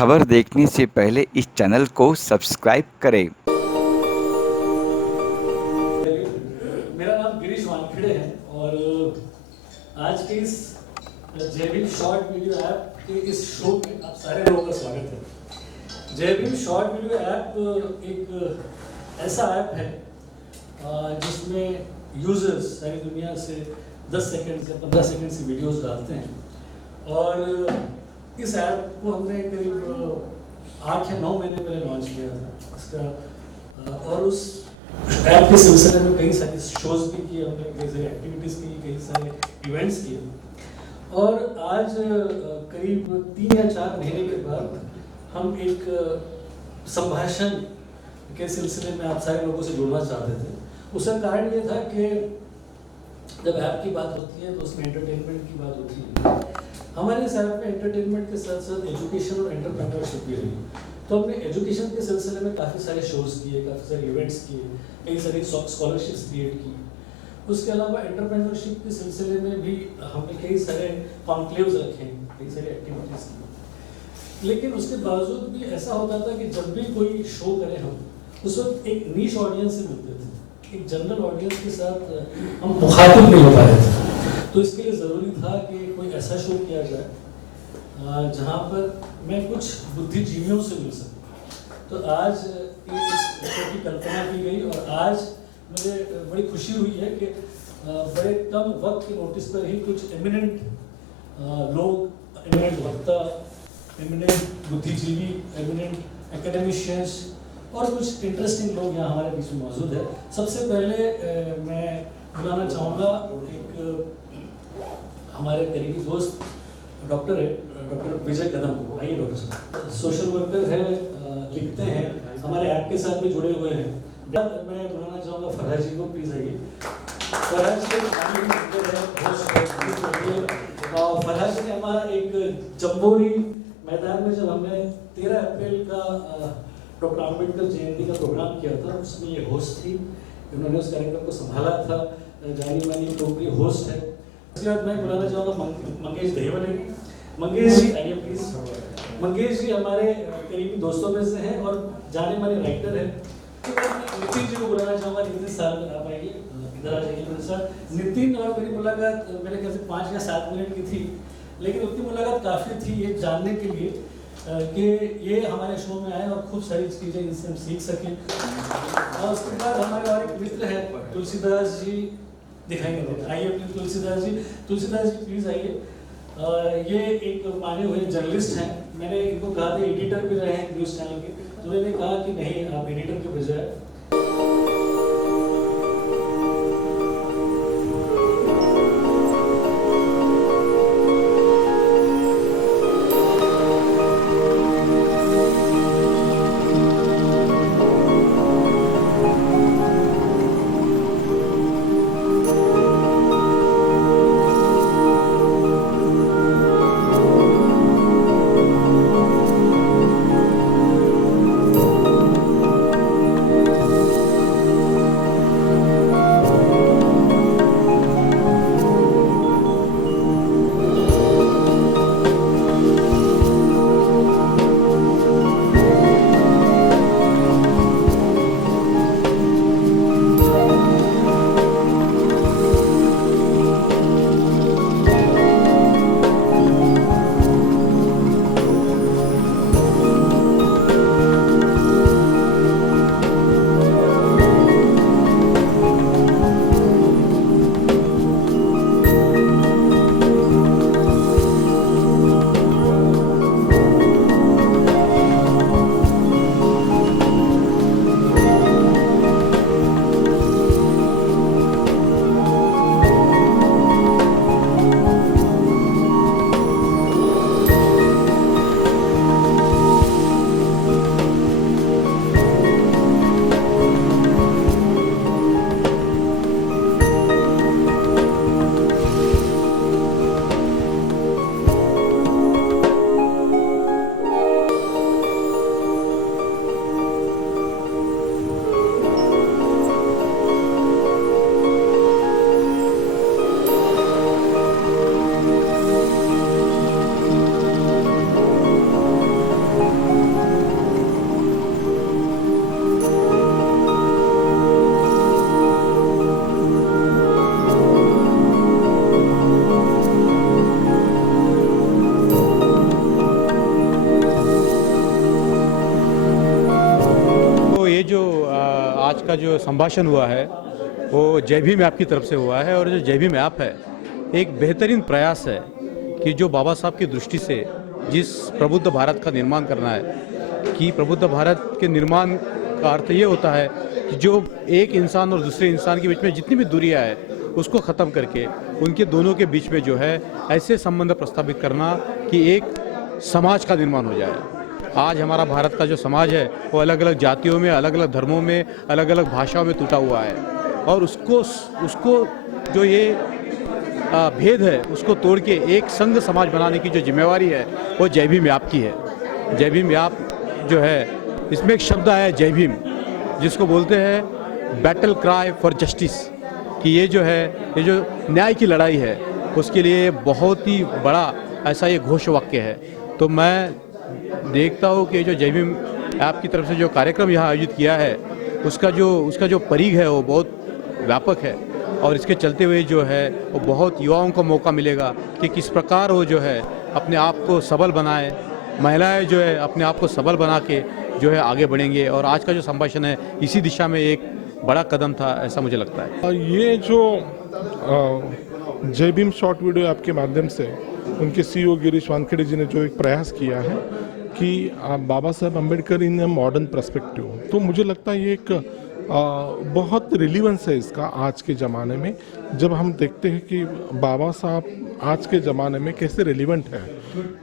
खबर देखने से पहले इस चैनल को सब्सक्राइब करें। मेरा नाम गिरीश वानखेड़े है और आज के इस जय भीम शॉर्ट वीडियो ऐप के इस शो में आप सारे लोगों का स्वागत है। जय भीम शॉर्ट वीडियो ऐप एक ऐसा ऐप है जिसमें यूजर्स सारी दुनिया से 10 सेकंड से 15 सेकंड की वीडियोस डालते हैं और इस ऐप को हमने करीब 8 या 9 महीने पहले लॉन्च किया था इसका और उस ऐप के सिलसिले में कई सारे शोज भी किए हमने, कई सारी एक्टिविटीज़ की, कई सारे इवेंट्स किए और आज करीब 3 या 4 महीने के बाद हम एक संभाषण के सिलसिले में आप सारे लोगों से जुड़ना चाहते थे। उसका कारण ये था कि जब ऐप की बात होती है तो उसमें एंटरटेनमेंट की बात होती है। हमारे इस ऐप में एंटरटेनमेंट के साथ साथ एजुकेशन और एंटरप्रेन्योरशिप भी रही। तो हमने एजुकेशन के सिलसिले में काफ़ी सारे शोज़ किए, काफ़ी सारे इवेंट्स किए, कई सारी स्कॉलरशिप्स क्रिएट की। उसके अलावा एंटरप्रेन्योरशिप के सिलसिले में भी हमने कई सारे कॉन्क्लेव्स रखे, कई सारी एक्टिविटीज़ की। लेकिन उसके बावजूद भी ऐसा होता था कि जब भी कोई शो करें हम, उस वक्त एक नीश ऑडियंस से मिलते थे, एक जनरल ऑडियंस के साथ हम मुखातिब नहीं हो पा रहे थे। तो इसके लिए ज़रूरी था कि कोई ऐसा शो किया जाए जहाँ पर मैं कुछ बुद्धिजीवियों से मिल सकूँ। तो आज इस शो की कल्पना की गई और आज मुझे बड़ी खुशी हुई है कि बड़े कम वक्त के नोटिस पर ही कुछ एमिनेंट लोग, एमिनेंट वक्ता, एमिनेंट बुद्धिजीवी, एमिनेंट एकेडमिशियंस और कुछ इंटरेस्टिंग लोग यहाँ हमारे बीच में मौजूद है। सबसे पहले मैं बुलाना चाहूँगा एक हमारे करीबी दोस्त डॉक्टर है, डॉक्टर विजय कदम को। आइए डॉक्टर साहब। सोशल वर्कर है, लिखते हैं, हमारे ऐप के साथ भी जुड़े हुए हैं। मैं बुलाना चाहूँगा फरहाद जी को, प्लीज़ आइए। फरहाद जी फरहाद जी ने हमारा एक जम्बोरी मैदान में जब हमने 13 अप्रैल का डॉक्टर अम्बेडकर जयंती का प्रोग्राम किया था, उसमें ये होस्ट थी, उन्होंने उस कार्यक्रम को संभाला था, जानी मानी लोकप्रिय होस्ट है। उसके बाद मैं बुलाना चाहूँगा मंगेश दहिवले। मंगेश जी आइए प्लीज। मंगेश जी हमारे करीबी दोस्तों में से हैं और जाने माने राइटर हैं। तो मैं नितिन जी को बुलाना चाहूँगा। नितिन साहब आप आइए, इधर आ जाइए मेरे साथ। नितिन और मेरी मुलाकात मेरे ख्याल से 5 या 7 मिनट की थी, लेकिन उतनी मुलाकात काफ़ी थी ये जानने के लिए कि ये हमारे शो में आए और खूब सारी चीज़ें इनसे हम सीख सकें। और उसके बाद हमारे और एक मित्र हैं तुलसीदास जी, दिखाएंगे, आइए प्लीज तुलसीदास जी। तुलसीदास जी प्लीज आइए। ये एक माने हुए जर्नलिस्ट हैं। मैंने इनको कहा था एडिटर भी रहे हैं न्यूज़ चैनल के, तो मैंने कहा कि नहीं, आप एडिटर के बजाय का जो संभाषण हुआ है वो जय भीम ऐप की तरफ से हुआ है। और जो जय भीम ऐप है एक बेहतरीन प्रयास है कि जो बाबा साहब की दृष्टि से जिस प्रबुद्ध भारत का निर्माण करना है, कि प्रबुद्ध भारत के निर्माण का अर्थ ये होता है कि जो एक इंसान और दूसरे इंसान के बीच में जितनी भी दूरियां है उसको ख़त्म करके उनके दोनों के बीच में जो है ऐसे संबंध प्रस्तावित करना कि एक समाज का निर्माण हो जाए। आज हमारा भारत का जो समाज है वो अलग अलग जातियों में, अलग अलग धर्मों में, अलग अलग भाषाओं में टूटा हुआ है और उसको जो ये भेद है उसको तोड़ के एक संघ समाज बनाने की जो जिम्मेवारी है वो जय भीम ऐप की है। जय भीम ऐप जो है इसमें एक शब्द आया है जय भीम, जिसको बोलते हैं बैटल क्राई फॉर जस्टिस, कि ये जो है ये जो न्याय की लड़ाई है उसके लिए बहुत ही बड़ा ऐसा ये घोष वाक्य है। तो मैं देखता हूँ कि जो जय भीम ऐप की तरफ से जो कार्यक्रम यहाँ आयोजित किया है उसका जो परिघ है वो बहुत व्यापक है और इसके चलते हुए जो है वो बहुत युवाओं को मौका मिलेगा कि किस प्रकार वो जो है अपने आप को सबल बनाए, महिलाएं जो है अपने आप को सबल बना के जो है आगे बढ़ेंगे। और आज का जो संभाषण है इसी दिशा में एक बड़ा कदम था, ऐसा मुझे लगता है। ये जो जय भीम शॉर्ट वीडियो ऐप के माध्यम से उनके सीईओ गिरीश वानखेड़े जी ने जो एक प्रयास किया है कि बाबा Saheb Ambedkar in modern perspective, तो मुझे लगता है ये एक बहुत रिलीवेंस है इसका आज के ज़माने में, जब हम देखते हैं कि बाबा साहब आज के ज़माने में कैसे रिलीवेंट है।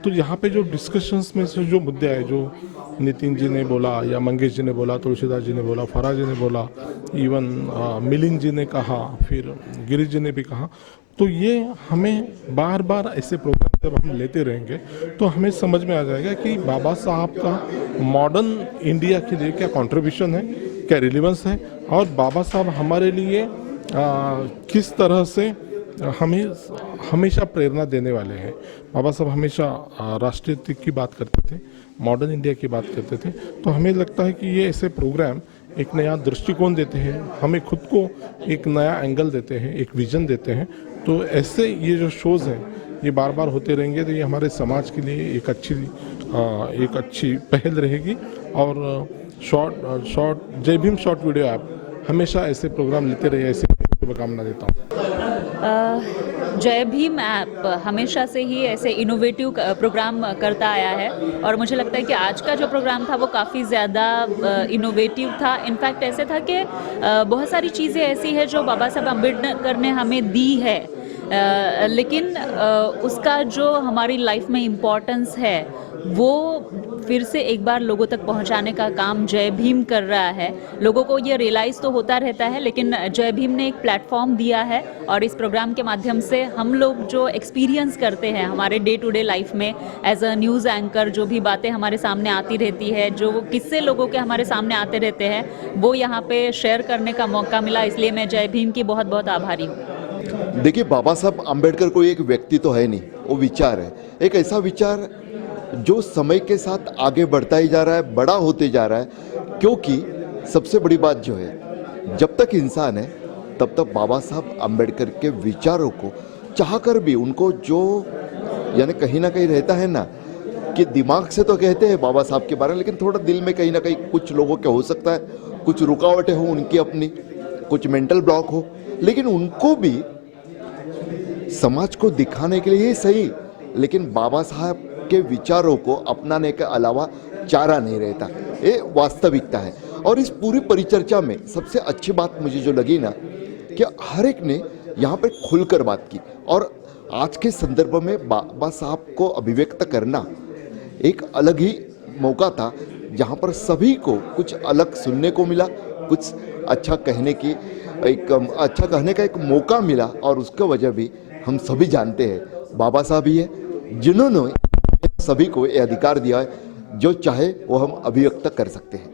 तो यहाँ पे जो डिस्कशंस में से जो मुद्दे आए, जो नितिन जी ने बोला या मंगेश जी ने बोला, तुलसीदास जी ने बोला, फराज जी ने बोला, इवन मिलिंद जी ने कहा, फिर गिरीश जी ने भी कहा, तो ये हमें बार बार ऐसे प्रोग्राम जब हम लेते रहेंगे तो हमें समझ में आ जाएगा कि बाबा साहब का मॉडर्न इंडिया के लिए क्या कंट्रीब्यूशन है, क्या रिलेवेंस है और बाबा साहब हमारे लिए किस तरह से हमें हमेशा प्रेरणा देने वाले हैं। बाबा साहब हमेशा राष्ट्रीयता की बात करते थे, मॉडर्न इंडिया की बात करते थे। तो हमें लगता है कि ये ऐसे प्रोग्राम एक नया दृष्टिकोण देते हैं, हमें खुद को एक नया एंगल देते हैं, एक विजन देते हैं। तो ऐसे ये जो शोज़ हैं ये बार बार होते रहेंगे तो ये हमारे समाज के लिए एक अच्छी पहल रहेगी। और शॉर्ट जय भीम शॉर्ट वीडियो ऐप हमेशा ऐसे प्रोग्राम लेते रहे, ऐसे शुभकामना देता हूँ। जय भीम ऐप हमेशा से ही ऐसे इनोवेटिव प्रोग्राम करता आया है और मुझे लगता है कि आज का जो प्रोग्राम था वो काफ़ी ज़्यादा इनोवेटिव था। इनफैक्ट ऐसे था कि बहुत सारी चीज़ें ऐसी है जो बाबा साहब अम्बेडकर ने हमें दी है, लेकिन उसका जो हमारी लाइफ में इम्पोर्टेंस है वो फिर से एक बार लोगों तक पहुंचाने का काम जय भीम कर रहा है। लोगों को ये रियलाइज़ तो होता रहता है, लेकिन जय भीम ने एक प्लेटफॉर्म दिया है और इस प्रोग्राम के माध्यम से हम लोग जो एक्सपीरियंस करते हैं हमारे डे टू डे लाइफ में एज अ न्यूज़ एंकर, जो भी बातें हमारे सामने आती रहती है, जो किस्से लोगों के हमारे सामने आते रहते हैं, वो यहाँ पे शेयर करने का मौका मिला। इसलिए मैं जय भीम की बहुत बहुत आभारी हूँ। देखिए, बाबा साहब अम्बेडकर कोई एक व्यक्ति तो है नहीं, वो विचार है, एक ऐसा विचार जो समय के साथ आगे बढ़ता ही जा रहा है, बड़ा होते जा रहा है। क्योंकि सबसे बड़ी बात जो है, जब तक इंसान है तब तक बाबा साहब अम्बेडकर के विचारों को चाहकर भी उनको जो यानी कहीं ना कहीं रहता है ना कि दिमाग से तो कहते हैं बाबा साहब के बारे में, लेकिन थोड़ा दिल में कहीं ना कहीं कुछ लोगों के हो सकता है, कुछ रुकावटें हो उनकी अपनी, कुछ मेंटल ब्लॉक हो, लेकिन उनको भी समाज को दिखाने के लिए ये सही, लेकिन बाबा साहब के विचारों को अपनाने के अलावा चारा नहीं रहता। ये वास्तविकता है। और इस पूरी परिचर्चा में सबसे अच्छी बात मुझे जो लगी ना कि हर एक ने यहाँ पर खुलकर बात की और आज के संदर्भ में बाबा साहब को अभिव्यक्त करना एक अलग ही मौका था, जहाँ पर सभी को कुछ अलग सुनने को मिला, कुछ अच्छा कहने का एक मौका मिला। और उसका वजह भी हम सभी जानते हैं, बाबा साहब ही है जिन्होंने सभी को ये अधिकार दिया है, जो चाहे वो हम अभिव्यक्त कर सकते हैं।